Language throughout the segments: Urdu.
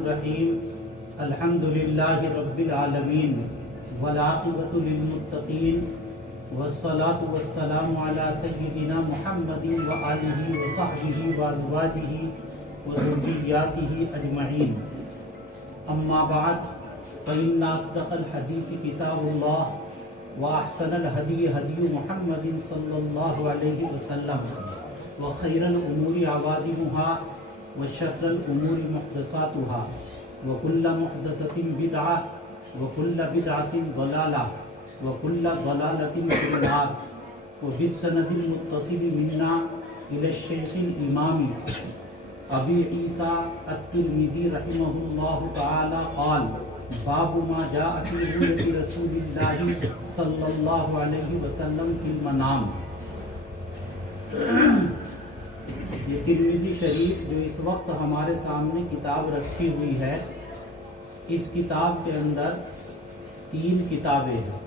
الرحیم الحمد للہ رب العالمین والعاقبۃ للمتقین والصلاة والسلام علی سیدنا محمد وآلہ وصحبہ وازواجہ وذریاتہ اجمعین اما بعد فإن أصدق الحدیث کتاب اللہ وأحسن الهدی هدی محمد صلی اللہ علیہ وسلم وخیر الامور عوادمها وشر الامور محدثاتها وكل محدثة بدعة وكل بدعة ضلالة وكل ضلالة في النار وبالسند المتصل منا إلى الشيخ الإمام أبي عيسى الترمذي رحمه الله تعالى قال باب ما جاء في رؤية رسول الله صلى الله عليه وسلم في المنام. یہ ترمذی شریف جو اس وقت ہمارے سامنے کتاب رکھی ہوئی ہے، اس کتاب کے اندر 3 کتابیں ہیں.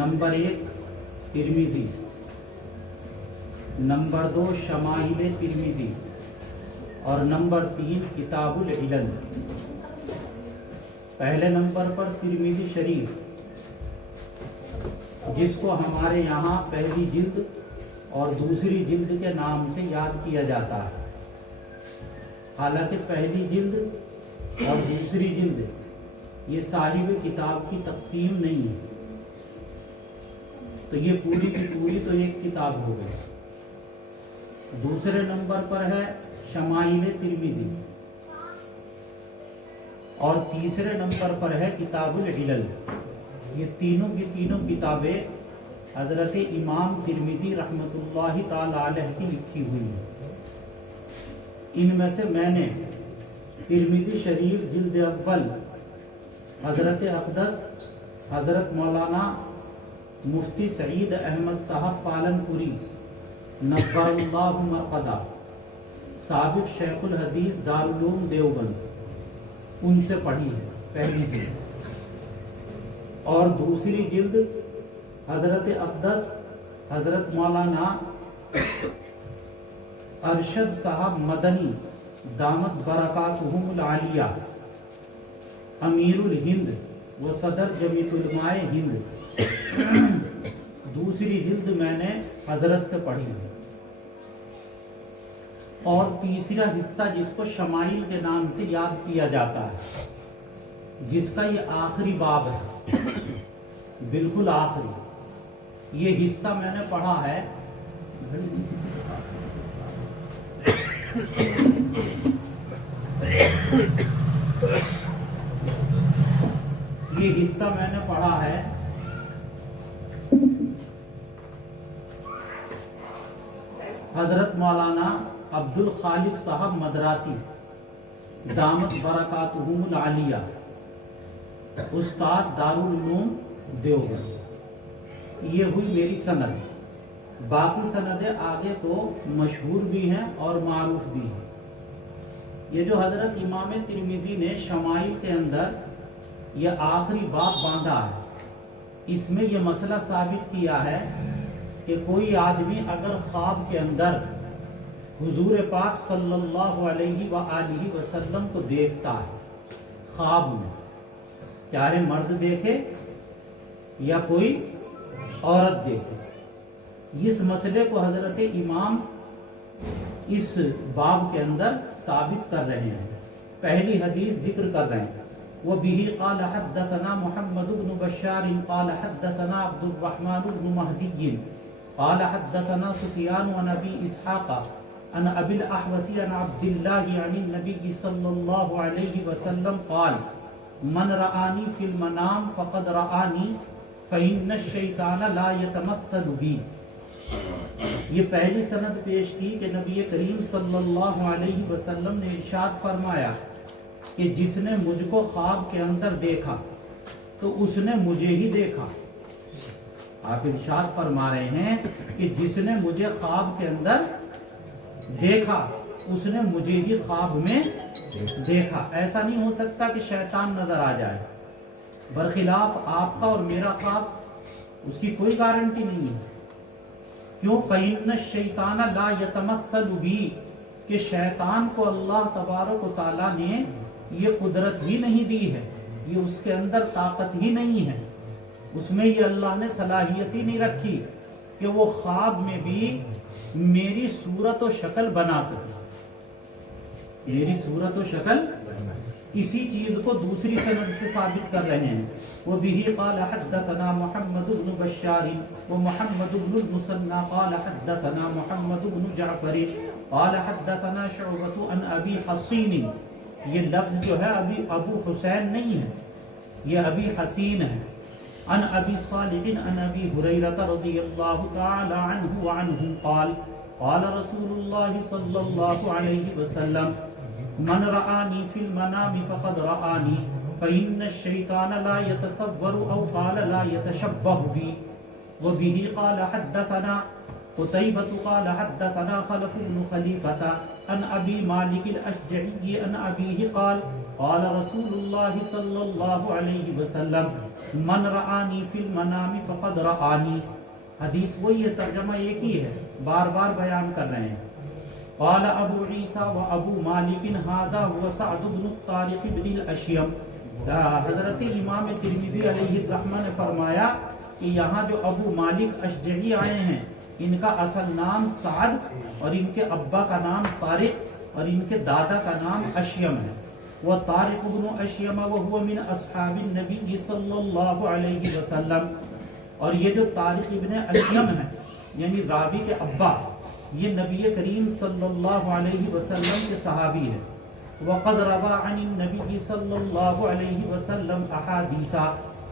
نمبر 1 ترمذی، نمبر 2 شمائل ترمذی اور نمبر 3 کتاب العلل. پہلے نمبر پر ترمذی شریف، جس کو ہمارے یہاں پہلی جلد اور دوسری جلد کے نام سے یاد کیا جاتا ہے. حالانکہ پہلی جلد اور دوسری جلد یہ صاحب کتاب کی تقسیم نہیں ہے، تو یہ پوری کی پوری تو ایک کتاب ہو گئی. دوسرے نمبر پر ہے شمائل ترمذی اور تیسرے نمبر پر ہے کتاب العلل. یہ تینوں کی تینوں کتابیں حضرت امام ترمذی رحمۃ اللہ تعالی علیہ کی لکھی ہوئی ہیں. ان میں سے میں نے ترمذی شریف جلد اول حضرت اقدس حضرت مولانا مفتی سعید احمد صاحب پالنپوری نور اللہ مرقدہ، سابق شیخ الحدیث دارالعلوم دیوبند، ان سے پڑھی ہے پہلی جلد. اور دوسری جلد حضرت اقدس حضرت مولانا ارشد صاحب مدنی دامت برکاتہم العالیہ، امیر الہند و صدر جمعیت علماء ہند، دوسری جلد میں نے حضرت سے پڑھی ہے. اور تیسرا حصہ جس کو شمائل کے نام سے یاد کیا جاتا ہے، جس کا یہ آخری باب ہے، بالکل آخری، یہ حصہ میں نے پڑھا ہے. یہ حصہ میں نے پڑھا ہے حضرت مولانا عبد الخالق صاحب مدراسی دامت برکاتہم العالیہ، استاد دارالعلوم دیوبند. یہ ہوئی میری سند. باقی سندیں آگے تو مشہور بھی ہیں اور معروف بھی ہیں. یہ جو حضرت امام ترمذی نے شمائل کے اندر یہ آخری باب باندھا ہے، اس میں یہ مسئلہ ثابت کیا ہے کہ کوئی آدمی اگر خواب کے اندر حضور پاک صلی اللہ علیہ وآلہ وسلم کو دیکھتا ہے، خواب میں، چاہے مرد دیکھے یا کوئی عورت دیکھے، اس مسئلے کو حضرت امام اس باب کے اندر ثابت کر رہے ہیں. پہلی حدیث ذکر کر رہے ہیں، وَبِهِ قَالَ حَدَّثَنَا مُحَمَّدُ بْنُ بَشَّارٍ قَالَ حَدَّثَنَا عَبْدُ الرَّحْمَنُ بْنُ مَهْدِيٍّ قَالَ حَدَّثَنَا سُفْيَانُ عَنْ أَبِي إِسْحَاقَ عَنْ أَبِي الْأَحْوَصِ عَنْ عَبْدِ اللَّهِ عَنِ النَّبِيِّ صَلَّى اللَّهُ عَلَيْهِ وَسَلَّمَ قَالَ مَنْ رَآنِي فِي الْمَنَامِ فَقَدْ رَآنِي فَإِنَّ الشَّيْطَانَ لَا يَتَمَثَّلُ بِي. یہ پہلی سند پیش کی کہ نبی کریم صلی اللہ علیہ وسلم نے ارشاد فرمایا کہ جس نے مجھ کو خواب کے اندر دیکھا تو اس نے مجھے ہی دیکھا. آپ ارشاد فرما رہے ہیں کہ جس نے مجھے خواب کے اندر دیکھا اس نے مجھے ہی خواب میں دیکھا. ایسا نہیں ہو سکتا کہ شیطان نظر آ جائے. برخلاف آپ کا اور میرا خواب، اس کی کوئی گارنٹی نہیں ہے. کیوں؟ فَإِنَّ الشَّيْطَانَ لَا يَتَمَثَّلُ بِي، کہ شیطان کو اللہ تبارک و تعالیٰ نے یہ قدرت ہی نہیں دی ہے، یہ اس کے اندر طاقت ہی نہیں ہے، اس میں یہ اللہ نے صلاحیت ہی نہیں رکھی کہ وہ خواب میں بھی میری صورت و شکل بنا سکے، میری صورت و شکل۔ اسی چیز کو دوسری سند سے ثابت کر رہے ہیں، وَبِهِ قَالَ حَدَّثَنَا مُحَمَّدُ بْنُ بَشَّارٍ وَمُحَمَّدُ بْنُ الْمُثَنَّى قَالَ حَدَّثَنَا مُحَمَّدُ بْنُ جَعْفَرٍ قَالَ حَدَّثَنَا شُعْبَةُ عَنْ أَبِي حَصِينٍ۔ یہ لفظ جو ہے ابو حسین نہیں ہے، یہ ابی حسین ہے۔ عن ابی صالح عن ابی ہریرہ رضی اللہ تعالی عنہ وعنہ قال قال رسول اللہ صلی اللہ علیہ وسلم من رآنی فی المنام فقد رآنی فإن الشیطان لا يتصور او قال لا يتشبه بی وبه قال حدثنا قتيبة قال حدثنا خلف بن خلیفة عن ابی مالک الاشجعی عن ابیہ قال قال رسول اللہ صلی اللہ علیہ وسلم من رآنی فی المنام فقد رآنی۔ حدیث وہی ہے، ترجمہ ایک ہی ہے، بار بار بیان کر رہے ہیں۔ قال ابو عیسیٰ و ابو مالک ھذا هو سعد بن طارق بن الاشیم۔ حضرت امام ترمذی علیہ الرحمہ نے فرمایا کہ یہاں جو ابو مالک اشجعی آئے ہیں، ان کا اصل نام سعد اور ان کے ابا کا نام طارق اور ان کے دادا کا نام اشیم ہے۔ وطارق بن اشیم وهو من اصحاب النبی صلی اللہ علیہ وسلم، اور یہ جو طارق ابن اشیم ہے یعنی راوی کے ابا، یہ نبی کریم صلی اللہ علیہ وسلم کے صحابی ہے۔ وقد روا عن النبی صلی اللہ علیہ وسلم احادیثا،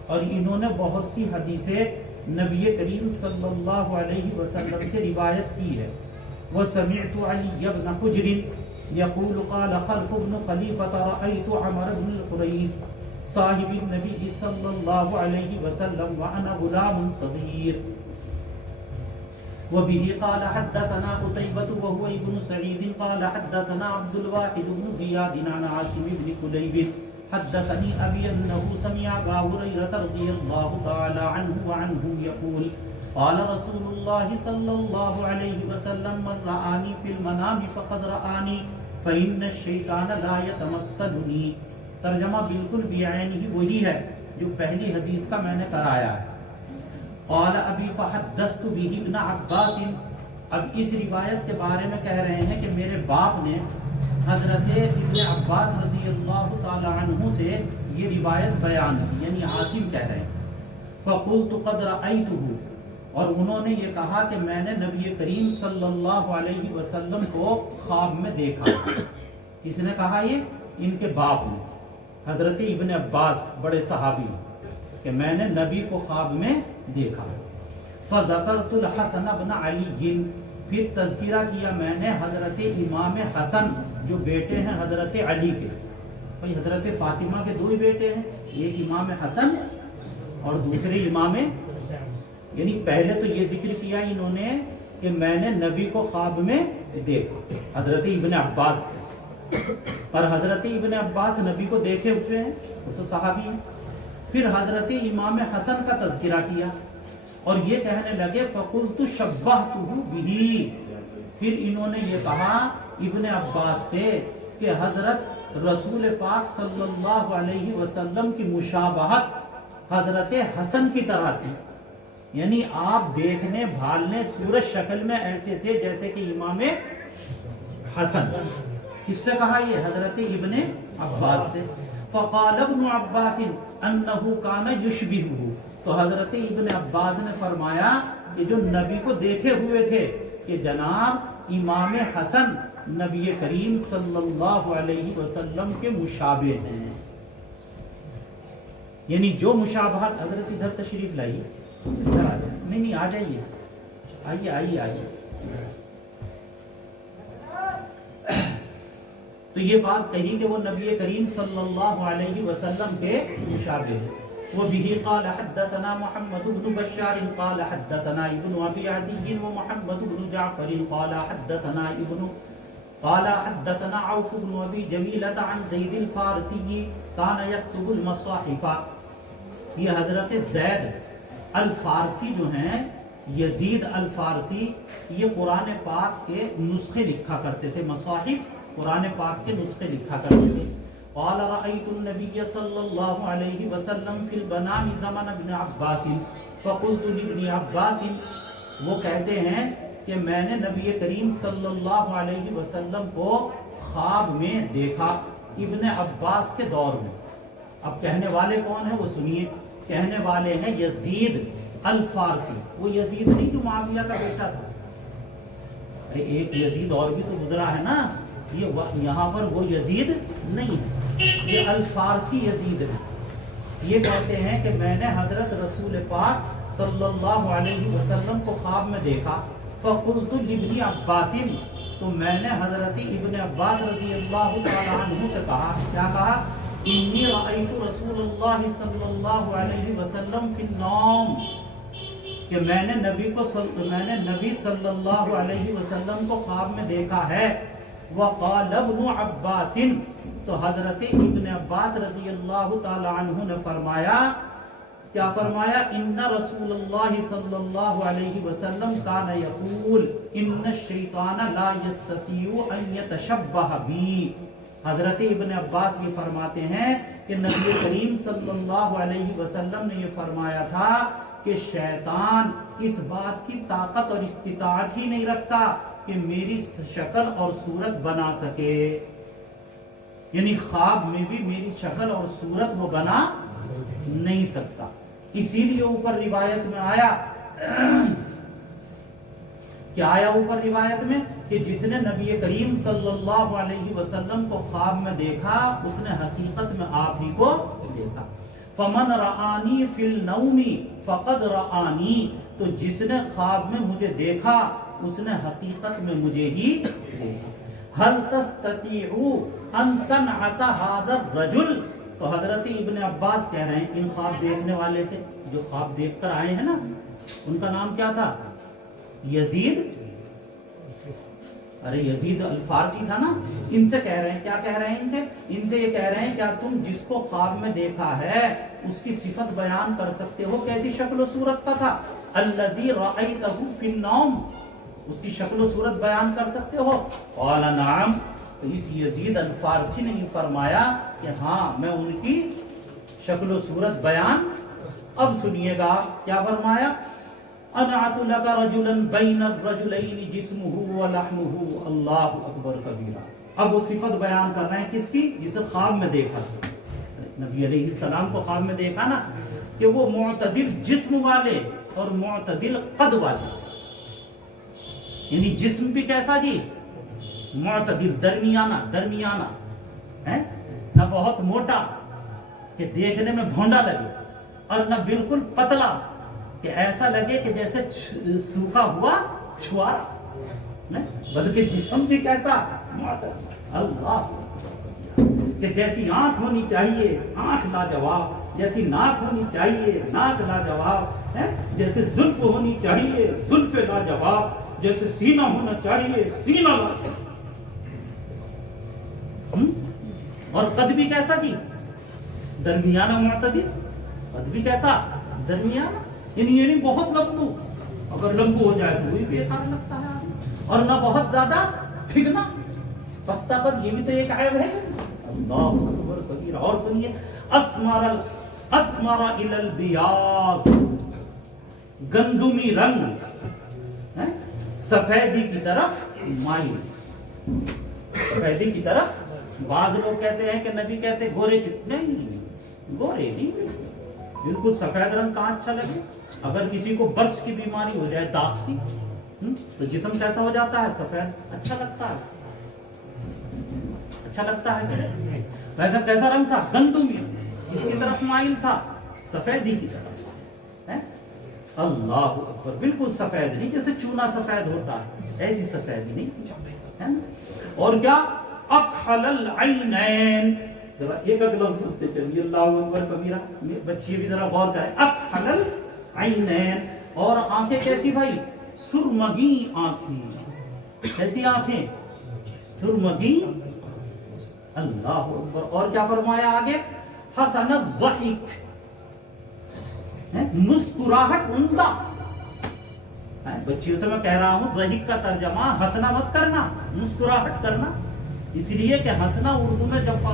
اور انہوں نے بہت سی حدیثیں نبی کریم صلی اللہ علیہ وسلم سے روایت کی ہے۔ وسمعت علی بن حجر یقول قال خلف بن خلیفة رأيت عمر بن القریس صاحب النبی صلی اللہ علیہ وسلم وانا غلام صغیر۔ وبه قال حدثنا قتيبة وهو ابن سعيد قال حدثنا عبد الواحد بن زياد عن عاصم بن كليب حدثني أبي أنه سمع أبا هريرة رضي الله تعالى عنه وعنه يقول قال رسول الله صلى الله عليه وسلم من رآني في المنام فقد رآني فإن الشيطان لا يتمثلني۔ ترجمہ بالکل بعین ہی وہی ہے جو پہلی حدیث کا میں نے کرایا ہے۔ قال ابی فحدثت به ابن عباس، اب اس روایت کے بارے میں کہہ رہے ہیں کہ میرے باپ نے حضرت ابن عباس رضی اللہ تعالی عنہ سے یہ روایت بیان کی، یعنی عاصم کہہ رہے ہیں۔ فقلت قد رأيته، اور انہوں نے یہ کہا کہ میں نے نبی کریم صلی اللہ علیہ وسلم کو خواب میں دیکھا۔ کس نے کہا؟ یہ ان کے باپ نے، حضرت ابن عباس بڑے صحابی، کہ میں نے نبی کو خواب میں دیکھا۔ فذکرت الحسن بن علی، پھر تذکرہ کیا میں نے حضرت امام حسن جو بیٹے ہیں حضرت علی کے۔ بھائی حضرت فاطمہ کے دو ہی بیٹے ہیں، ایک امام حسن اور دوسرے امام، یعنی پہلے تو یہ ذکر کیا انہوں نے کہ میں نے نبی کو خواب میں دیکھا حضرت ابن عباس سے، اور حضرت ابن عباس نبی کو دیکھے ہوئے ہیں، وہ تو صحابی ہیں۔ پھر حضرت امام حسن کا تذکرہ کیا اور یہ کہنے لگے فقلت شبہتہ بہ، پھر انہوں نے یہ کہا ابن عباس سے کہ حضرت رسول پاک صلی اللہ علیہ وسلم کی مشابہت حضرت حسن کی طرح تھی، یعنی آپ دیکھنے بھالنے صورت شکل میں ایسے تھے جیسے کہ امام حسن۔ کس سے کہا؟ یہ حضرت ابن عباس سے۔ فقال ابن عباس انه كان يشبهه، تو حضرت ابن عباس نے فرمایا کہ جو نبی کو دیکھے ہوئے تھے کہ جناب امام حسن نبی کریم صلی اللہ علیہ وسلم کے مشابہ ہیں، یعنی جو مشابہت۔ حضرت ادھر تشریف لائیے، ادھر آ جائیں، نہیں آ جائیے، آئیے آئیے آئیے۔ تو یہ بات کہی کہ وہ نبی کریم صلی اللہ علیہ وسلم کے مشابہ ہیں۔ وبه قال حدثنا محمد بن بشار قال حدثنا ابن ابي عدي ومحمد بن جعفر قال حدثنا عوف بن ابي جميلة عن زيد الفارسي كان يكتب المصاحف۔ یہ حضرت زید الفارسی جو ہیں یزید الفارسی یہ قرآن پاک کے نسخے لکھا کرتے تھے، مصاحف قرآن پاک کے نسخے لکھا کرتے تھے. قال رأيت النبي صلى الله عليه وسلم في المنام زمن ابن عباس فقلت لابن عباس، وہ کہتے ہیں کہ میں نے نبی کریم صلی اللہ علیہ وسلم کو خواب میں دیکھا ابن عباس کے دور میں. اب کہنے والے کون ہیں وہ سنیے. کہنے والے ہیں یزید الفارسی. وہ یزید نہیں جو معاویہ کا بیٹا تھا. ارے ایک یزید اور بھی تو گزرا ہے نا، یہ یہاں پر وہ یزید نہیں ہے، یہ الفارسی یزید ہے. یہ کہتے ہیں کہ میں نے حضرت رسول پاک صلی اللہ علیہ وسلم کو خواب میں دیکھا. فقلت لابن عباس، تو میں نے حضرت ابن عباس رضی اللہ تعالی عنہ سے کہا، کیا کہا؟ انی رأیت رسول اللہ صلی اللہ علیہ وسلم فی النوم، کہ میں نے نبی صلی اللہ علیہ وسلم کو خواب میں دیکھا ہے. وقال ابن عباس، تو حضرت ابن عباس رضی اللہ تعالی عنہ نے فرمایا، کیا فرمایا؟ ان رسول اللہ صلی اللہ علیہ وسلم کان یقول ان الشیطان لا یستطیع ان یتشبہ بی. حضرت ابن عباس یہ فرماتے ہیں کہ نبی کریم صلی اللہ علیہ وسلم نے یہ فرمایا تھا کہ شیطان اس بات کی طاقت اور استطاعت ہی نہیں رکھتا کہ میری شکل اور صورت بنا سکے. یعنی خواب میں بھی میری شکل اور صورت وہ بنا نہیں سکتا. اسی لیے اوپر روایت میں آیا، کیا آیا اوپر روایت میں کہ جس نے نبی کریم صلی اللہ علیہ وسلم کو خواب میں دیکھا اس نے حقیقت میں آپ ہی کو دیکھا. فمن رآنی فی النوم فقد رآنی، تو جس نے خواب میں مجھے دیکھا اس نے حقیقت میں مجھے ہی دیکھا. هل تستطيع ان تنعت هذا الرجل، تو حضرت ابن عباس کہہ رہے ہیں ان خواب دیکھنے والے سے، جو خواب دیکھ کر آئے ہیں نا، ان کا نام کیا تھا؟ یزید. ارے یزید الفارسی تھا نا. ان سے کہہ رہے ہیں، کیا کہہ رہے ہیں؟ ان سے یہ کہہ رہے ہیں کیا تم جس کو خواب میں دیکھا ہے اس کی صفت بیان کر سکتے ہو؟ کیسی شکل و صورت کا تھا؟ الذی رأیتہ فی النوم، اس کی شکل و صورت بیان کر سکتے ہو؟ قال نعم. تو اس یزید الفارسی نے یہ فرمایا کہ ہاں میں ان کی شکل و صورت بیان. اب سنیے گا کیا فرمایا؟ انعت لک رجلا بین الرجلین جسمہ ولحمہ اللہ اکبر کبیرہ. اب وہ صفت بیان کر رہے ہیں کس کی؟ جسے خواب میں دیکھا تھا. نبی علیہ السلام کو خواب میں دیکھا نا کہ وہ معتدل جسم والے اور معتدل قد والے، یعنی جسم بھی کیسا جی؟ معتدل، درمیانہ ہے، نہ بہت موٹا کہ دیکھنے میں بھونڈا لگے اور نہ بالکل پتلا کہ ایسا لگے کہ جیسے سوکھا ہوا چھوارا، بلکہ جسم بھی کیسا؟ معتدل. اللہ، کہ جیسی آنکھ ہونی چاہیے آنکھ لاجواب، جیسی ناک ہونی چاہیے ناک لاجواب، جیسے زلف ہونی چاہیے زلف لاجواب، جیسے سینہ ہونا چاہیے سینہ لاجواب. اور قد بھی کیسا جی؟ درمیانہ. معتدل. قد بھی کیسا؟ درمیانہ. یعنی بہت لمبو، اگر لمبو ہو جائے تو وہی بیکار لگتا ہے، اور نہ بہت زیادہ پھگنا پستہ قد، یہ بھی تو ایک عیب ہے. اللہ اکبر کبیر. اور سنیے، اسمر الی البیاض، گندمی رنگ، سفیدی کی طرف مائل. سفیدی کی طرف. بعض لوگ کہتے ہیں کہ نبی کہتے گورے نہیں، گورے نہیں، بالکل سفید رنگ کہاں اچھا لگے. اگر کسی کو برس کی بیماری ہو جائے، داغ کی، تو جسم کیسا ہو جاتا ہے؟ سفید. اچھا لگتا ہے، اچھا لگتا ہے. ویسا کیسا رنگ تھا؟ گندمی، اس کی طرف مائل تھا، سفیدی کی طرف. اللہ اکبر. بالکل سفید نہیں جیسے چونا سفید ہوتا ہے، ایسی سفیدی نہیں. اور کیا؟ اکحل العینین. ذرا ایک ایک لفظ سنتے چلیے. اللہ اکبر کبیرہ. بچے بھی ذرا غور کریں. اکحل العینین. اور آنکھیں کیسی بھائی؟ سرمگی آنکھیں. کیسی آنکھیں؟ سرمگی. اللہ اکبر. اور کیا فرمایا آگے؟ حسن الضحک، مسکراہٹ عمدہ. بچیوں سے میں کہہ رہا ہوں ضحک کا ترجمہ ہنسنا مت کرنا، مسکراہٹ کرنا، اس لیے کہ ہنسنا اردو میں جب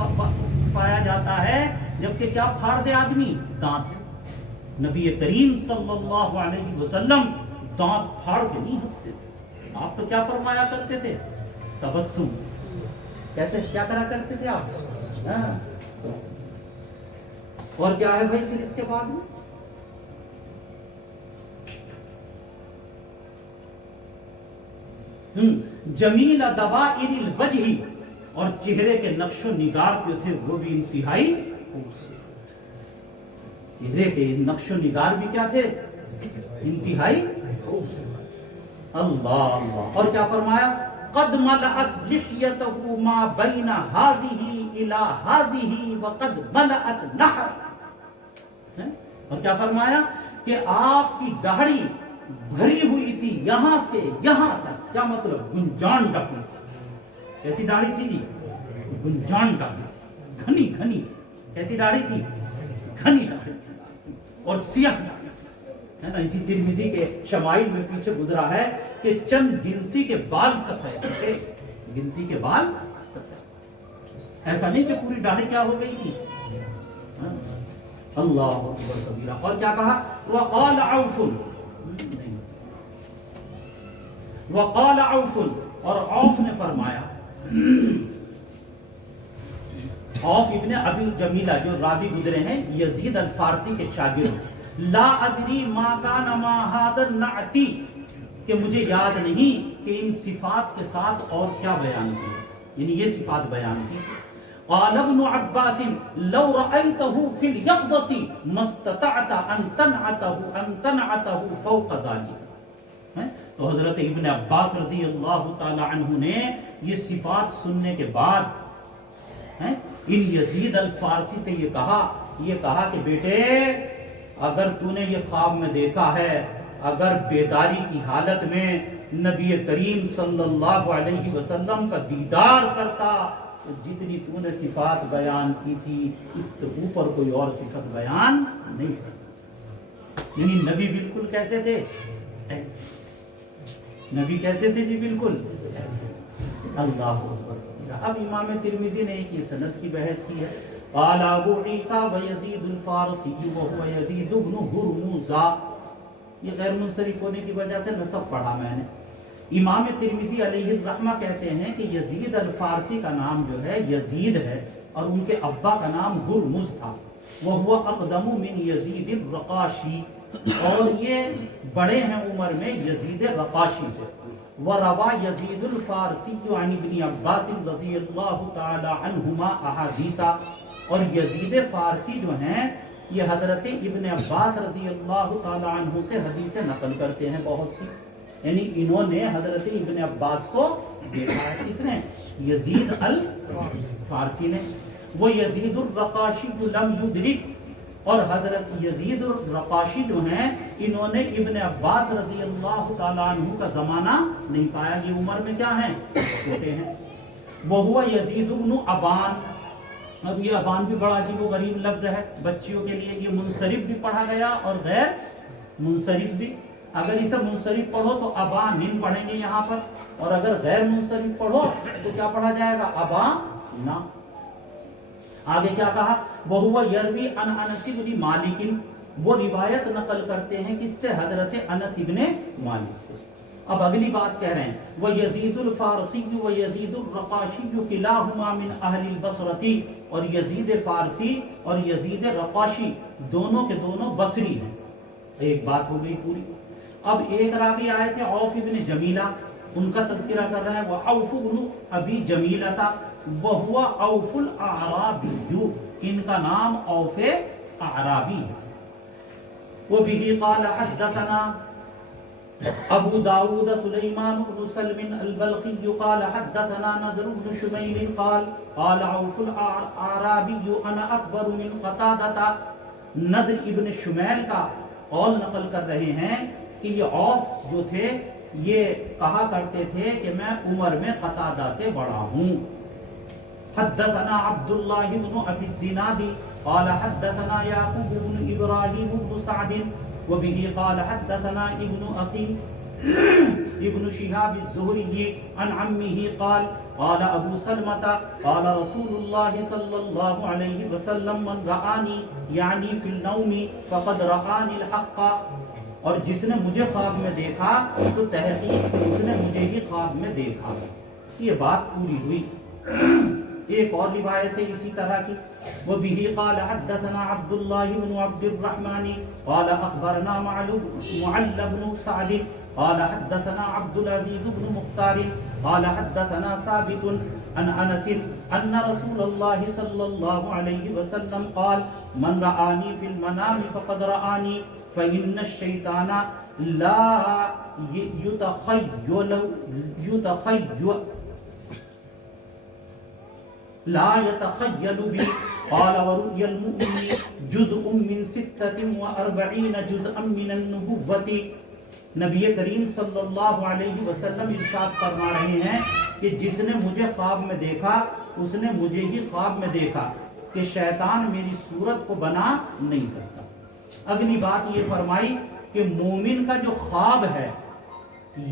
پایا جاتا ہے جبکہ کیا پھاڑ دے آدمی؟ دانت۔ نبی کریم صلی اللہ علیہ وسلم دانت پھاڑ کے نہیں ہنستے تھے، آپ تو کیا فرمایا کرتے تھے؟ تبسم۔ کیسے کیا کرا کرتے تھے آپ؟ اور کیا ہے بھائی پھر اس کے بعد میں؟ جمیل دوائر الوجہ، اور چہرے کے نقش و نگار جو تھے وہ بھی انتہائی خوبصورت، چہرے کے نقش و نگار بھی کیا تھے؟ انتہائی خوبصورت۔ اللہ اللہ۔ اور کیا فرمایا؟ قد ملأت لحیتہ ما بین ہذہ الی ہذہ وقد ملأت نہر۔ اور کیا فرمایا؟ کہ آپ کی داڑھی بھری ہوئی تھی یہاں سے یہاں تک۔ کیا مطلب؟ گنجان ڈکی تھی۔ کیسی داڑھی تھی جی؟ گنجان ڈکی تھی، گھنی گھنی۔ کیسی داڑھی تھی؟ گھنی داڑھی تھی اور سیاہ داڑھی تھی، ہے نا؟ اسی ترمذی کے شمائل میں پیچھے گزرا ہے کہ چند گنتی کے بال سفید تھے، گنتی کے بال سفید، ایسا نہیں کہ پوری داڑھی کیا ہو گئی تھی۔ اللہ اکبر کبیرہ۔ اور کیا کہا؟ وقال عوف، وقال عوف، اور عوف نے فرمایا، عوف ابن ابی جمیلہ جو راوی گزرے ہیں یزید الفارسی کے شاگرد، لا ادری ما کان ما ھذا النعتی، کہ مجھے یاد نہیں کہ ان صفات کے ساتھ اور کیا بیان کیا، یعنی یہ صفات بیان کی۔ قال ابن عباس لو رأيته في اليقظة ما استطعت ان تنعته فوق ذلك۔ تو حضرت ابن عباس رضی اللہ تعالی عنہ نے یہ صفات سننے کے بعد ان یزید الفارسی سے یہ کہا کہ بیٹے اگر تو نے یہ خواب میں دیکھا ہے، اگر بیداری کی حالت میں نبی کریم صلی اللہ علیہ وسلم کا دیدار کرتا تو جتنی تو نے صفات بیان کی تھی اس سے اوپر کوئی اور صفت بیان نہیں کر سکتا۔ یعنی نبی بالکل کیسے تھے؟ ایسے۔ نبی کیسے تھے جی؟ بالکل ایسے۔ اللہ اکبر۔ اب امام ترمذی نے ایک سند کی بحث کی ہے۔ قال ابو عیسیٰ ویزید الفارسی وهو یزید بن ہرمزہ، یہ غیر منصرف ہونے کی وجہ سے نسب پڑھا میں نے۔ امام ترمذی علیہ الرحمہ کہتے ہیں کہ یزید الفارسی کا نام جو ہے یزید ہے اور ان کے ابا کا نام ہرمز تھا، وهو اقدم من یزید الرقاشی، اور یہ بڑے ہیں عمر میں یزید رقاشی سے۔ وَرَوَى يَزِيدُ الْفَارْسِيُّ عَنِ ابْنِ عَبَّاسٍ رضی اللہ تعالی عنہما احادیثا، اور یزید فارسی جو ہیں یہ حضرت ابن عباس رضی اللہ تعالی عنہ سے حدیثیں نقل کرتے ہیں بہت سی، یعنی انہوں نے حضرت ابن عباس کو دیکھا ہے۔ کس نے؟ یزید الفارسی نے۔ وہ یزید الرقاشی لم یدرک، اور حضرت یزید الرقاشی جو ہیں انہوں نے ابن عباس رضی اللہ تعالیٰ عنہ کا زمانہ نہیں پایا، یہ عمر میں کیا ہیں؟ چھوٹے ہیں۔ وہ یزید بن ابان، اب یہ ابان بھی بڑا عجیب و غریب لفظ ہے بچیوں کے لیے، یہ منصرف بھی پڑھا گیا اور غیر منصرف بھی۔ اگر اسے منصرف پڑھو تو ابان پڑھیں گے یہاں پر، اور اگر غیر منصرف پڑھو تو کیا پڑھا جائے گا؟ ابانا۔ آگے کیا کہا؟ وَهُوَ يَرْوِي عَنْ أَنَسِ بْنِ مَالِكٍ، وہ روایت نقل کرتے ہیں کس سے؟ حضرت انس ابن مالک سے۔ اب اگلی بات کہہ رہے ہیں وَيَزِيدُ الْفَارْسِيُّ وَيَزِيدُ الرَّقَاشِيُّ كِلَاهُمَا مِنْ أَهْلِ الْبَصْرَةِ، اور یزید فارسی اور یزید رقاشی دونوں کے دونوں بصری ہیں۔ ایک بات ہو گئی پوری۔ اب ایک راوی آئے تھے عوف ابن جمیلہ، ان کا تذکرہ کر رہا ہے وعوف بن ابی جمیلہ تھا، وہو عوف الاعرابی، ان کا نام عوف اعرابی ہے۔ وبه قال حدثنا ابو داود سلیمان بن سلم البلخی قال حدثنا نضر بن شمیل قال قال عوف الاعرابی انا اکبر من قتادہ۔ نضر ابن شمیل کا قول نقل کر رہے ہیں کہ یہ عوف جو تھے یہ کہا کرتے تھے کہ میں عمر میں قتادہ سے بڑا ہوں۔ حدثنا عبد الله بن ابي الدناد قال حدثنا يعقوب بن ابراهيم بن سعد وبه قال حدثنا ابن اخي ابن شهاب الزهري عن عمه قال قال ابو سلمة قال رسول الله صلى الله عليه وسلم من رآني يعني في النوم فقد رآني الحق، اور جس نے مجھے خواب میں دیکھا تو تحقیق کہ اس نے مجھے ہی خواب میں دیکھا. یہ بات پوری ہوئی. ایک اور روایت ہے اسی طرح کی. وبه قال حدثنا عبد الله بن عبد الرحمن قال اخبرنا معل بن سعد قال حدثنا عبد العزيز بن مختار قال حدثنا ثابت عن انس ان رسول الله صلى الله عليه وسلم قال من رآني في المنام فقد رآني فإن الشيطان لا يتخيل بي قال ورؤيا المؤمن جزء من 46 جزءا من النبوة. نبی کریم صلی اللہ علیہ وسلم ارشاد فرما رہے ہیں کہ جس نے مجھے خواب میں دیکھا اس نے مجھے ہی خواب میں دیکھا کہ شیطان میری صورت کو بنا نہیں سکتا. اگلی بات یہ فرمائی کہ مومن کا جو خواب ہے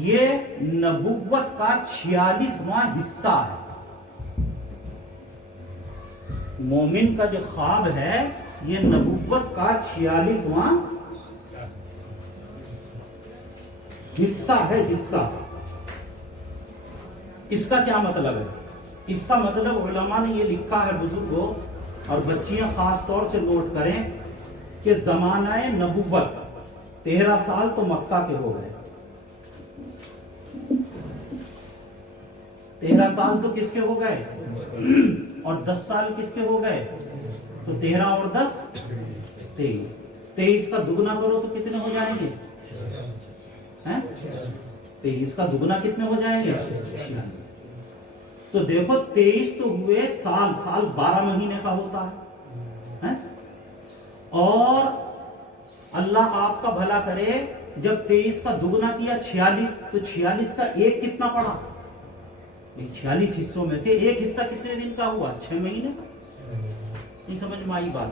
یہ نبوت کا 46واں حصہ ہے. مومن کا جو خواب ہے یہ نبوت کا 46واں حصہ ہے. حصہ اس کا کیا مطلب ہے؟ اس کا مطلب علماء نے یہ لکھا ہے بزرگوں اور بچیاں خاص طور سے نوٹ کریں کہ زمانہ نبوت 13 سال تو مکہ کے ہو گئے. 13 سال تو کس کے ہو گئے اور 10 سال کس کے ہو گئے؟ تو 13 اور 10 23. 23 کا دگنا کرو تو کتنے ہو جائیں گے؟ 23 کا دگنا کتنے ہو جائیں گے؟ تو دیکھو 23 تو ہوئے سال 12 مہینے کا ہوتا ہے. اور اللہ آپ کا بھلا کرے جب 23 کا دگنا کیا 46 تو 46 کا ایک کتنا پڑا؟ 46 حصوں میں سے ایک حصہ کتنے دن کا ہوا؟ 6 مہینے کا. نہیں سمجھ میں آئی بات؟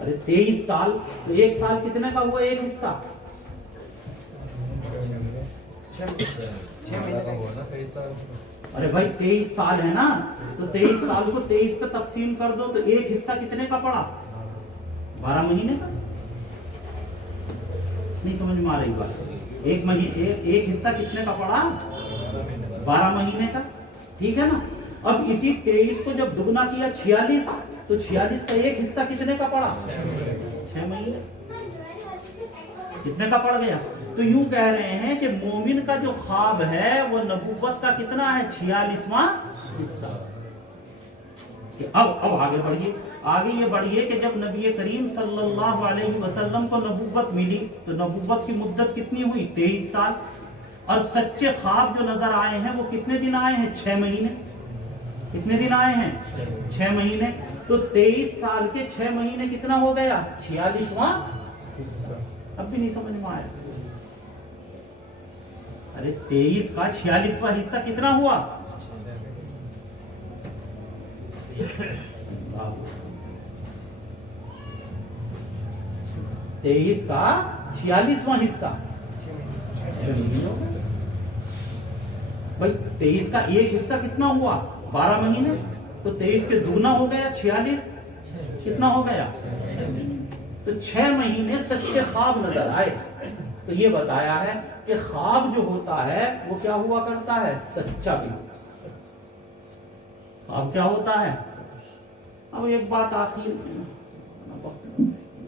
ارے 23 سال تو ایک سال کتنے کا ہوا ایک حصہ؟ 6 مہینے کا ہوا نا 23 سال. ارے بھائی 23 سال ہے نا تو 23 سال کو 23 پہ تقسیم کر دو تو ایک حصہ کتنے کا پڑا؟ 12 مہینے کا. نہیں سمجھ میں آ رہی بات؟ ایک حصہ کتنے کا پڑا؟ 12 مہینے کا. ٹھیک ہے نا. اب اسی 23 کو جب دگنا کیا 46 تو 46 کا ایک حصہ کتنے کا پڑا؟ 6 مہینے. کتنے کا پڑ گیا؟ تو یوں کہہ رہے ہیں کہ مومن کا جو خواب ہے وہ نبوت کا کتنا ہے؟ 46واں حصہ. اب آگے بڑھیے. آگے یہ بڑھیے کہ جب نبی کریم صلی اللہ علیہ وسلم کو نبوت ملی تو نبوت کی مدت کتنی ہوئی؟ 23 سال. اور سچے خواب جو نظر آئے ہیں وہ کتنے دن آئے ہیں؟ 6 مہینے. کتنے دن آئے ہیں؟ 6 مہینے. تو 23 سال کے 6 مہینے کتنا ہو گیا؟ 46واں حصہ. اب بھی نہیں سمجھ میں آیا؟ ارے 23 کا 46واں حصہ کتنا ہوا؟ 23 کا 46واں حصہ. بھائی 23 کا ایک حصہ کتنا ہوا؟ 12 مہینے. تو 23 کے دگنا ہو گیا 46. کتنا ہو گیا؟ 6. تو 6 مہینے سچے خواب نظر آئے. تو یہ بتایا ہے کہ خواب جو ہوتا ہے وہ کیا ہوا کرتا ہے؟ سچا بھی. خواب کیا ہوتا ہے؟ اب ایک بات آخر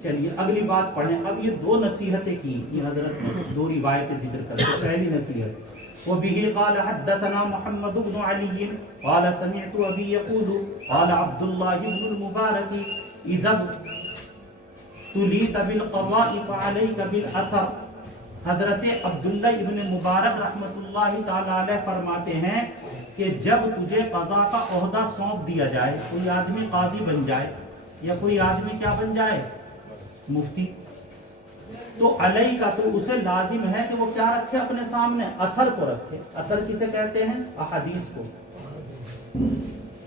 چلیے اگلی بات پڑھیں. اب یہ 2 نصیحتیں کی یہ حضرت نے 2 روایتیں ذکر کرتے. پہلی نصیحت وبه قال حدثنا محمد بن علي قال سمعت ابي يقول قال عبد الله بن المبارك اذا تليت بالقضاء فعليك بالاثر. حضرت عبداللہ ابن مبارک رحمت اللہ تعالی علیہ فرماتے ہیں کہ جب تجھے قضاء کا عہدہ سونپ دیا جائے, کوئی آدمی قاضی بن جائے یا کوئی آدمی کیا بن جائے؟ مفتی, تو علیہ کا تو اسے لازم ہے کہ وہ کیا رکھے اپنے سامنے؟ اثر کو رکھے. اثر کسے کہتے ہیں؟ احادیث کو,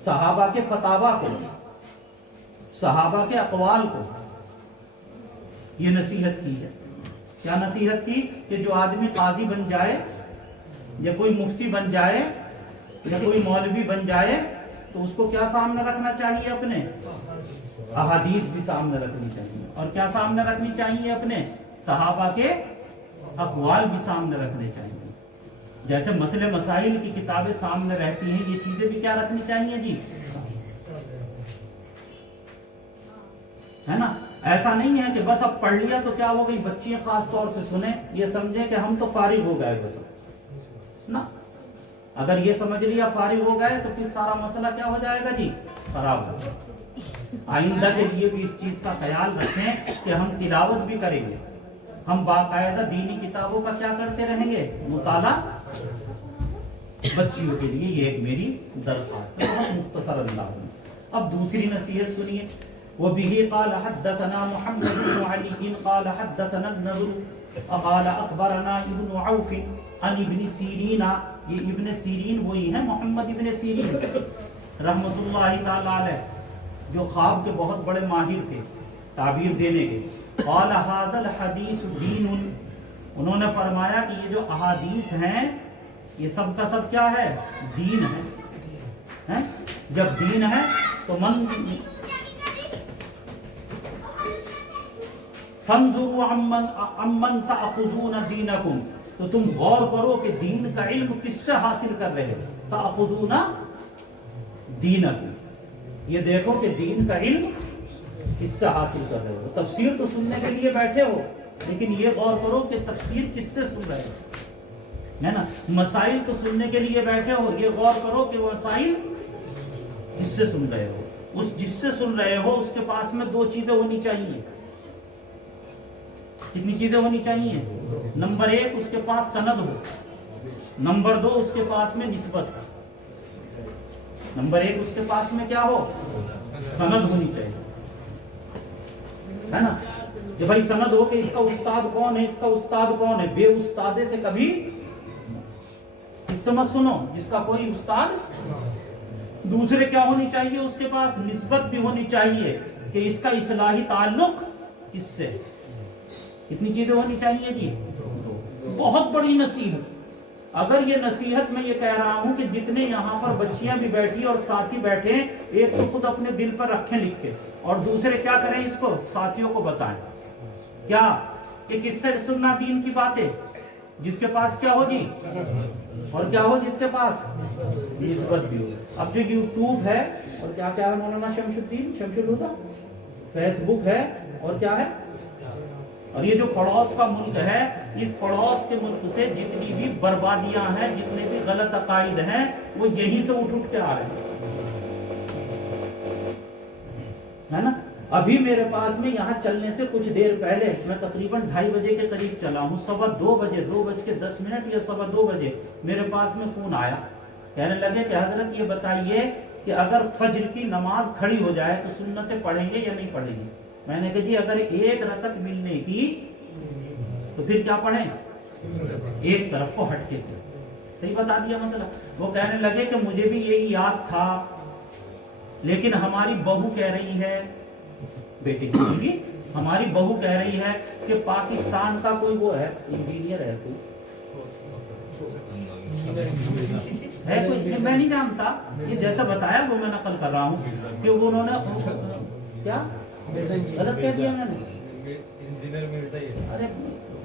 صحابہ کے فتاوا کو, صحابہ کے اقوال کو. یہ نصیحت کی ہے. کیا نصیحت کی کہ جو آدمی قاضی بن جائے یا کوئی مفتی بن جائے یا کوئی مولوی بن جائے تو اس کو کیا سامنے رکھنا چاہیے؟ اپنے احادیث بھی سامنے رکھنی چاہیے، اور کیا سامنے رکھنی چاہیے؟ اپنے صحابہ کے اقوال بھی سامنے رکھنے چاہیے۔ جیسے مسئلے مسائل کی کتابیں سامنے رہتی ہیں، یہ چیزیں بھی کیا رکھنی چاہیے جی؟ ہے نا؟ ایسا نہیں ہے کہ بس اب پڑھ لیا تو کیا ہو گئی، بچیاں خاص طور سے سنیں، یہ سمجھیں کہ ہم تو فارغ ہو گئے بس نا۔ اگر یہ سمجھ لیا فارغ ہو گئے تو پھر سارا مسئلہ کیا ہو جائے گا جی؟ خراب ہو جائے گا۔ آئندہ کے لیے بھی اس چیز کا خیال رکھیں کہ ہم تلاوت بھی کریں گے، ہم باقاعدہ دینی کتابوں کا کیا کرتے رہیں گے؟ مطالعہ۔ بچیوں کے لیے یہ ایک میری درخواست ہے، بہت مختصر انداز میں۔ اب دوسری نصیحت سنیے۔ وَبِهِ قَالَ حَدَّثَنَا مُحَمَّدُ بْنُ عَلِيٍّ قَالَ حَدَّثَنَا النَّضْرُ قَالَ أَخْبَرَنَا ابْنُ عَوْفٍ عَنِ ابْنِ سِيرِينَ۔ یہ ابن سیرین وہی ہیں محمد ابن سیرین رحمۃ اللہ تعالی علیہ، جو خواب کے بہت بڑے ماہر تھے تعبیر دینے کے۔ قال هذا الحديث دین، انہوں نے فرمایا کہ یہ جو احادیث ہیں یہ سب کا سب کیا ہے؟ دین ہے۔ جب دین ہے تو فانظروا عمن تأخذون دینکم، تو تم غور کرو کہ دین کا علم کس سے حاصل کر رہے ہو۔ تأخذون دینکم، یہ دیکھو کہ دین کا علم کس سے حاصل کر رہے ہو۔ تفسیر تو سننے کے لیے بیٹھے ہو، لیکن یہ غور کرو کہ تفسیر کس سے سن رہے ہو، ہے نا؟ مسائل تو سننے کے لیے بیٹھے ہو، یہ غور کرو کہ وہ مسائل کس سے سن رہے ہو۔ اس جس سے سن رہے ہو اس کے پاس میں دو چیزیں ہونی چاہیے۔ کتنی چیزیں ہونی چاہیے؟ نمبر ایک، اس کے پاس سند ہو۔ نمبر دو، اس کے پاس میں نسبت ہو۔ نمبر ایک، اس کے پاس میں کیا ہو؟ سند ہونی چاہیے، ہے نا؟ جو بھائی سند ہو کہ اس کا استاد کون ہے، اس کا استاد کون ہے۔ بے استادے سے کبھی اس سے مت سنو، جس کا کوئی استاد۔ دوسرے کیا ہونی چاہیے؟ اس کے پاس نسبت بھی ہونی چاہیے کہ اس کا اصلاحی تعلق کس سے۔ کتنی چیزیں ہونی چاہیے جی؟ بہت بڑی نصیحت۔ اگر یہ نصیحت میں یہ کہہ رہا ہوں کہ جتنے یہاں پر بچیاں بھی بیٹھی اور ساتھی بیٹھے، ایک تو خود اپنے دل پر رکھیں لکھ کے، اور دوسرے کیا کریں، اس کو ساتھیوں کو بتائیں۔ کیا کہ کس سے سننا دین کی باتیں؟ جس کے پاس کیا ہو جی؟ اور کیا ہو؟ جس کے پاس نسبت بھی ہو۔ اب جو یوٹیوب ہے اور کیا کیا ہے مولانا شمس الدین شمس الہدیٰ، فیس بک ہے اور کیا ہے، اور یہ جو پڑوس کا ملک ہے، اس پڑوس کے ملک سے جتنی بھی بربادیاں ہیں، جتنے بھی غلط عقائد ہیں، وہ یہیں سے اٹھ کے آ رہے ہیں، ہے نا؟ ابھی میرے پاس میں یہاں چلنے سے کچھ دیر پہلے میں تقریباً 2:30 بجے کے قریب چلا ہوں، 2:15 بجے 2:10 یا 2:15 بجے میرے پاس میں فون آیا، کہنے لگے کہ حضرت یہ بتائیے کہ اگر فجر کی نماز کھڑی ہو جائے تو سنتیں پڑھیں گے یا نہیں پڑھیں گے؟ میں نے کہا جی اگر ایک رکعت ملنے کی تو پھر کیا پڑھیں؟ ایک طرف کو ہٹ کے۔ صحیح بتا دیا مسئلہ۔ وہ کہنے لگے کہ مجھے بھی یہی یاد تھا، لیکن ہماری بہو کہہ رہی ہے، بیٹی کی ہماری بہو کہہ رہی ہے کہ پاکستان کا کوئی وہ ہے، انجینئر ہے کوئی، ہے کوئی، میں نہیں جانتا، یہ جیسا بتایا وہ میں نقل کر رہا ہوں کہ انہوں نے کیا غلط کہہ دیا میں نے؟ ارے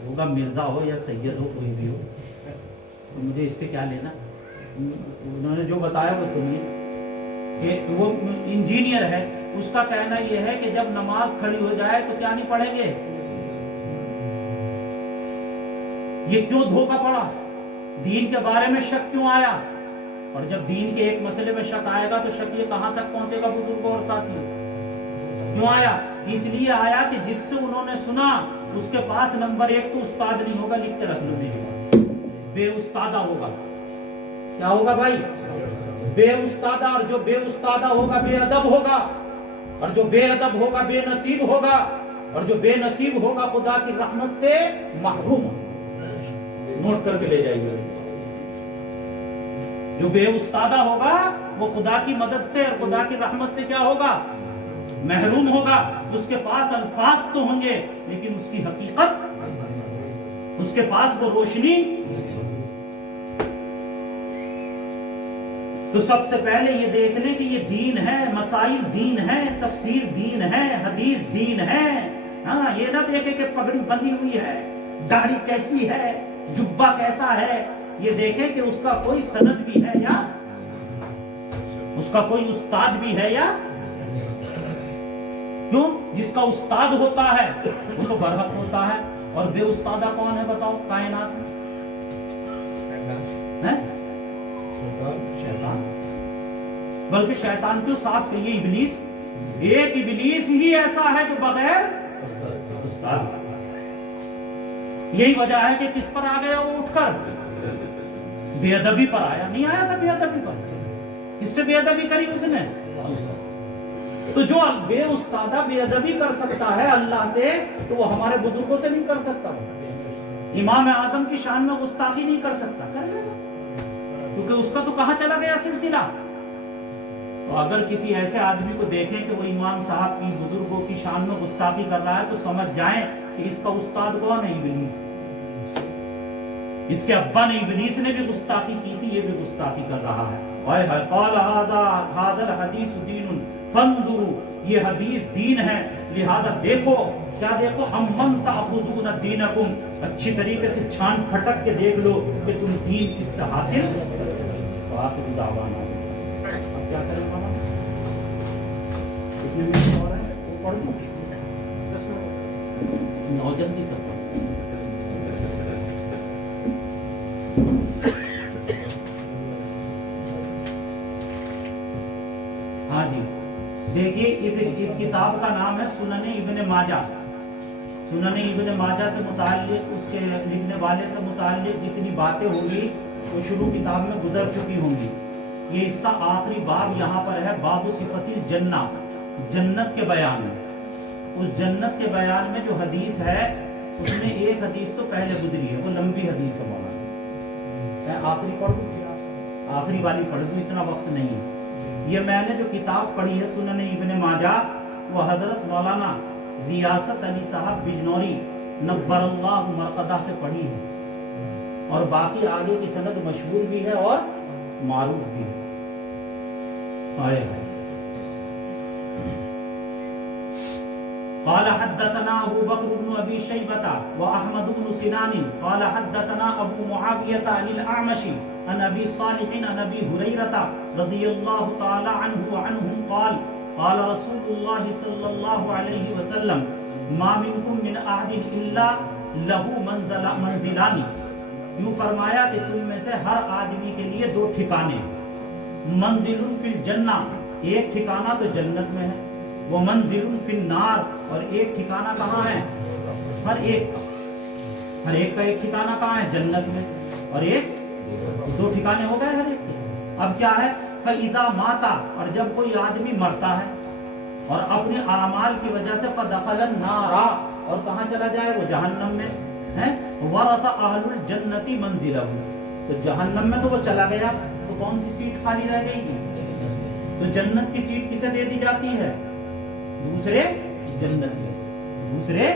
ہوگا مرزا ہو یا سید ہو، کوئی بھی ہو، مجھے اس سے کیا لینا۔ انہوں نے جو بتایا وہ سنیے کہ وہ انجینئر ہے، اس کا کہنا یہ ہے کہ جب نماز کھڑی ہو جائے تو کیا نہیں پڑھیں گے۔ یہ کیوں دھوکہ پڑا؟ دین کے بارے میں شک کیوں آیا؟ اور جب دین کے ایک مسئلے میں شک آئے گا تو شک یہ کہاں تک پہنچے گا بزرگوں اور ساتھیوں؟ کیوں آیا؟ اس لیے آیا کہ جس سے انہوں نے سنا اس کے پاس نمبر ایک تو استاد نہیں ہوگا، لکھ کے رکھ لو میری، بے استادہ ہوگا۔ کیا ہوگا بھائی؟ بے استادہ، اور جو بے استادہ ہوگا بے ادب ہوگا، اور جو بے ادب ہوگا بے نصیب ہوگا، اور جو بے نصیب ہوگا خدا کی رحمت سے محروم ہوگا۔ نوٹ کر کے لے جائیے، جو بے استادہ ہوگا وہ خدا کی مدد سے اور خدا کی رحمت سے کیا ہوگا؟ محروم ہوگا۔ اس کے پاس الفاظ تو ہوں گے لیکن اس کی حقیقت اس کے پاس وہ روشنی. تو سب سے پہلے یہ دیکھ لیں کہ یہ دین ہے، مسائل دین ہے، تفسیر دین ہے، حدیث دین ہے. ہاں، یہ نہ دیکھے کہ پگڑی بندھی ہوئی ہے، داڑھی کیسی ہے، جبہ کیسا ہے. یہ دیکھیں کہ اس کا کوئی سند بھی ہے یا اس کا کوئی استاد بھی ہے یا کیوں. جس کا استاد ہوتا ہے وہ تو برحق ہوتا ہے، اور بے استادہ کون ہے بتاؤ کائنات میں؟ شیطان. بلکہ شیطان کیوں صاف کہیے ابلیس. ایک ابلیس ہی ایسا ہے جو بغیر استاد. یہی وجہ ہے کہ کس پر آ گیا وہ اٹھ کر؟ بے ادبی پر آیا. نہیں آیا تھا بے ادبی پر. کس سے بے ادبی کری اس نے؟ تو جو بے استادہ بے ادبی کر سکتا ہے اللہ سے، تو وہ ہمارے بزرگوں سے نہیں کر سکتا. امام اعظم کی شان میں گستاخی نہیں کر سکتا. کر لے گا، کیونکہ اس کا تو کہاں چلا گیا سلسلہ. تو اگر کسی ایسے آدمی کو دیکھیں کہ وہ امام صاحب کی بزرگوں کی شان میں گستاخی کر رہا ہے، تو سمجھ جائیں کہ اس کا استاد کون ہے؟ ابلیس. اس کے ابا نے، ابلیس نے بھی گستاخی کی تھی، یہ بھی گستاخی کر رہا ہے. قال هذا الحديث دین فانظروا، یہ حدیث دین ہے، لہذا دیکھو. کیا دیکھو؟ امن تاخذون دینکم، اچھی طریقے سے چھان پھٹک کے دیکھ لو کہ تم دین کس سے حاصل. آخر دعوانا. اب کیا کریں مولانا؟ کتنے منٹ اور ہیں؟ وہ پڑھ دوں 10 منٹ. نو جلدی سے پڑھ. ہاں جی، دیکھیے اس کتاب کا نام ہے سنن ابن ماجہ. سنن ابن ماجہ سے متعلق، اس کے لکھنے والے سے متعلق جتنی باتیں ہوں گی وہ شروع کتاب میں گزر چکی ہوں گی. یہ اس کا آخری باب یہاں پر ہے، باب صفت الجنہ، جنت کے بیان میں. اس جنت کے بیان میں جو حدیث ہے اس میں ایک حدیث تو پہلے گزری ہے، وہ لمبی حدیث ہے مولانا. میں آخری پڑھ دوں، آخری والی پڑھ دوں، اتنا وقت نہیں ہے. یہ میں نے جو کتاب پڑھی ہے سنن ابن ماجہ، وہ حضرت مولانا ریاست علی صاحب بجنوری نور اللہ مرقدہ سے پڑھی ہے، اور باقی آگے کی سند مشہور بھی ہے اور معروف بھی ہے. قال حدثنا ابو بکر بن ابی شیبہ واحمد بن سنان قال حدثنا ابو معاویہ عن الاعمش عن ابی صالح عن ابی ہریرہ رضی اللہ تعالی عنہ وعنہم قال قال رسول اللہ صلی اللہ علیہ وسلم ما منکم من احد الا له منزلان. یوں فرمایا کہ تم میں سے ہر آدمی کے لیے 2 ٹھکانے. منزل فی الجنہ، ایک ٹھکانہ تو جنت میں ہے، وہ منزل فی النار، اور ایک ٹھکانہ کہاں ہے؟ ہر ایک کا ایک ٹھکانہ کہاں ہے؟ جنت میں. اور ایک 2 ٹھکانے ہو گئے ہر ایک کے. اب کیا ہے؟ فَإِذَا مَاتَ، اور جب کوئی آدمی مرتا ہے اور اپنے اعمال کی وجہ سے فَدَخَلَ النَّارَ، اور کہاں چلا جائے؟ وہ جہنم میں ہے. وَرَثَ أَهْلُ الْجَنَّةِ مَنزِلَهُ، تو جہنم میں تو وہ چلا گیا، تو کون سی سیٹ خالی رہ گئی گی؟ تو جنت کی سیٹ کسے دے دی جاتی ہے؟ دوسرے جنت میں، دوسرے.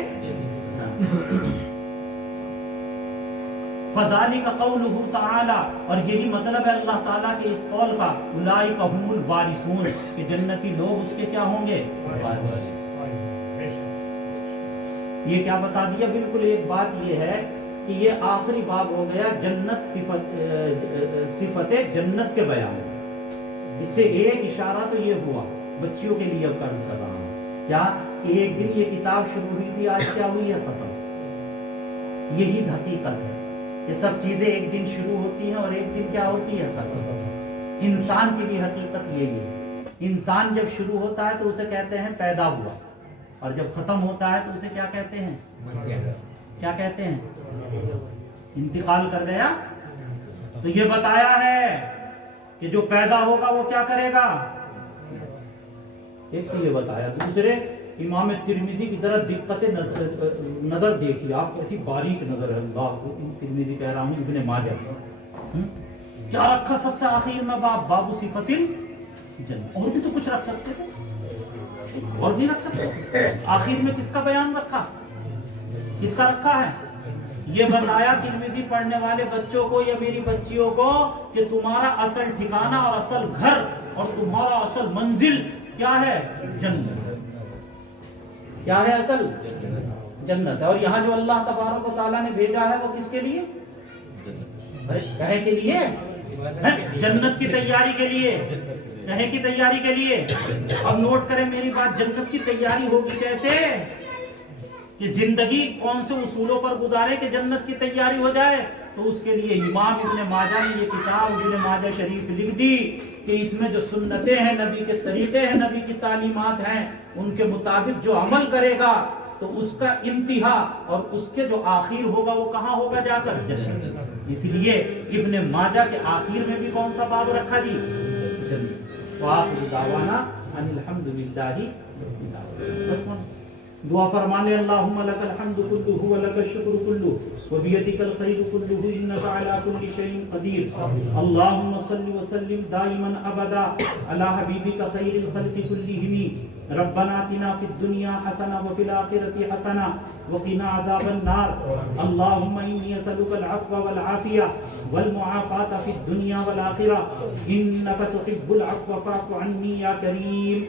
فذالک قولہ تعالی، اور یہی مطلب ہے اللہ تعالیٰ کے اس قول کا، اولئک هم الوارثون، کہ جنتی لوگ اس کے کیا ہوں گے؟ وارث. یہ کیا بتا دیا؟ بالکل ایک بات یہ ہے کہ یہ آخری باب ہو گیا جنت، صفت جنت کے بیان. اس سے ایک اشارہ تو یہ ہوا، بچیوں کے لیے اب قرض کر رہا ہوں کیا کہ ایک دن یہ کتاب شروع ہوئی تھی، آج کیا ہوئی ہے؟ ختم. یہی حقیقت ہے، یہ سب چیزیں ایک دن شروع ہوتی ہیں اور ایک دن کیا ہوتی ہے؟ ختم. انسان کی بھی حقیقت یہی ہے. انسان جب شروع ہوتا ہے تو اسے کہتے ہیں پیدا ہوا، اور جب ختم ہوتا ہے تو اسے کیا کہتے ہیں؟ کیا کہتے ہیں؟ انتقال کر گیا. تو یہ بتایا ہے کہ جو پیدا ہوگا وہ کیا کرے گا؟ ایک تو یہ بتایا. دوسرے، امام ترمذی کی طرح دقت نظر دیکھیے آپ، کیسی باریک نظر ہے. اللہ کو ترمذی کہہ رہا ہوں، ابن ماجہ کیا رکھا سب سے آخر میں؟ باب صفت الجنہ. اور بھی تو کچھ رکھ سکتے تھے، اور بھی رکھ سکتے. آخر میں کس کا بیان رکھا؟ کس کا رکھا ہے؟ یہ بتایا ترمذی پڑھنے والے بچوں کو یا میری بچیوں کو کہ تمہارا اصل ٹھکانہ اور اصل گھر اور تمہارا اصل منزل کیا ہے؟ جنت۔ کیا ہے اصل؟ جنت۔ اور یہاں جو اللہ تبارک و تعالیٰ نے بھیجا ہے وہ کس کے لیے؟ کہے کے لیے، جنت کی تیاری کے لیے، کہے کی تیاری کے لیے۔ اب نوٹ کریں میری بات، جنت کی تیاری ہوگی کیسے؟ کہ زندگی کون سے اصولوں پر گزارے کہ جنت کی تیاری ہو جائے؟ تو اس کے لیے امام ابن ماجہ نے یہ کتاب ابن ماجہ شریف لکھ دی کہ اس میں جو سنتیں ہیں، نبی کے طریقے ہیں، نبی کی تعلیمات ہیں، ان کے مطابق جو عمل کرے گا تو اس کا انتہا اور اس کے جو آخر ہوگا وہ کہاں ہوگا؟ جا کر جنت۔ اس لیے ابن ماجہ کے آخر میں بھی کون سا باب رکھا جی؟ جنت۔ وآخر دعوانا ان الحمدللہ رب العالمین۔ دعا فرما لے، اللہم لک الحمد کلہ ولک الشکر کلہ وبیدک الخیر کلہ انک علی کل شیء قدیر۔ اللہم صل وسلم دائما ابدا علی حبیبک خیر الخلق کلہم۔ ربنا آتنا فی الدنیا حسنہ وفی الآخرۃ حسنہ وقنا عذاب النار۔ اللہم انی اسألک العفو والعافیہ والمعافاة فی الدنیا والآخرہ انک تحب العفو فاعف عنی یا کریم،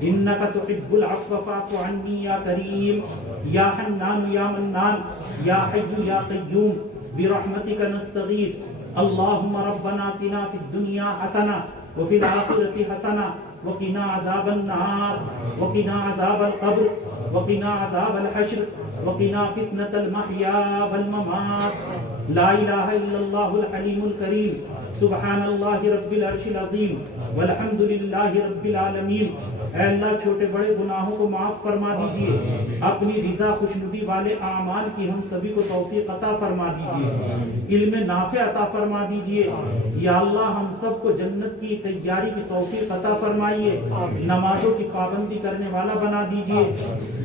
انک تحب العفو فاعف عنی یا کریم، یا حنان یا منان یا حی یا قیوم برحمتک نستغیث۔ اللہم ربنا آتنا فی الدنیا حسنہ وفی الآخرۃ حسنہ وقنا عذاب النار وقنا عذاب القبر وقنا عذاب الحشر وقنا فتنة المحیا والممات۔ لا الہ الا اللہ الحلیم الکریم، سبحان اللہ رب العرش العظیم والحمد للہ رب العالمین۔ اے اللہ چھوٹے بڑے گناہوں کو معاف فرما دیجئے، اپنی رضا خوشنودی والے اعمال کی ہم سبھی کو توفیق عطا فرما دیجئے، علم نافع عطا فرما دیجئے۔ یا اللہ ہم سب کو جنت کی تیاری کی توفیق عطا فرمائیے، نمازوں کی پابندی کرنے والا بنا دیجئے۔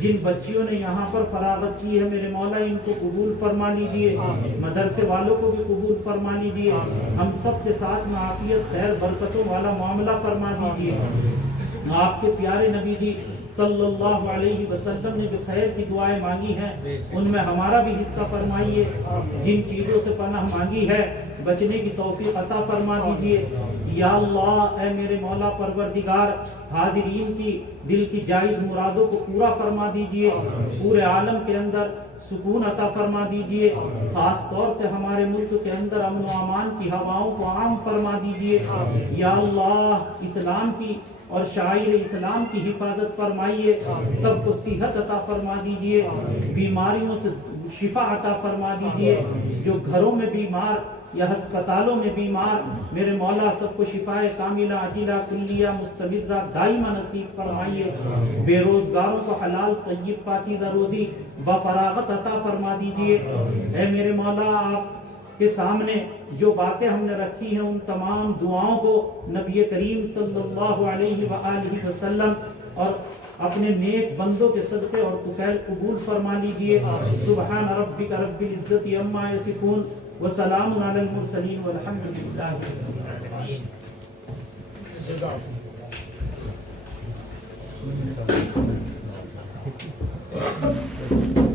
جن بچیوں نے یہاں پر فراغت کی ہے میرے مولا ان کو قبول فرما لیجئے، مدرسے والوں کو بھی قبول فرما لیجئے، ہم سب کے ساتھ معافیت خیر برکتوں والا معاملہ فرما دیجئے۔ آپ کے پیارے نبی جی صلی اللہ علیہ وسلم نے جو خیر کی دعائیں مانگی ہیں ان میں ہمارا بھی حصہ فرمائیے، جن چیزوں سے پناہ مانگی ہے بچنے کی توفیق عطا فرما دیجئے۔ یا اللہ اے میرے مولا پروردگار، حاضرین کی دل کی جائز مرادوں کو پورا فرما دیجئے، پورے عالم کے اندر سکون عطا فرما دیجئے، خاص طور سے ہمارے ملک کے اندر امن و امان کی ہواؤں کو عام فرما دیجئے۔ یا اللہ اسلام کی اور شاعر اسلام کی حفاظت فرمائیے، سب کو صحت عطا فرما دیجئے، بیماریوں سے شفا عطا فرما دیجئے، جو گھروں میں بیمار یا ہسپتالوں میں بیمار میرے مولا سب کو شفاء کاملہ عاجلہ کلیہ مستمرہ دائمہ نصیب فرمائیے، بے روزگاروں کو حلال طیب پاکیزہ روزی بفراغت عطا فرما دیجئے۔ اے میرے مولا آپ کے سامنے جو باتیں ہم نے رکھی ہیں ان تمام دعاؤں کو نبی کریم صلی اللہ علیہ وآلہ وسلم اور اپنے نیک بندوں کے صدقے اور طفیل قبول فرما لیجئے۔ سبحان ربک رب العزت عما یصفون وسلام علی المرسلین والحمد للہ رب العالمین۔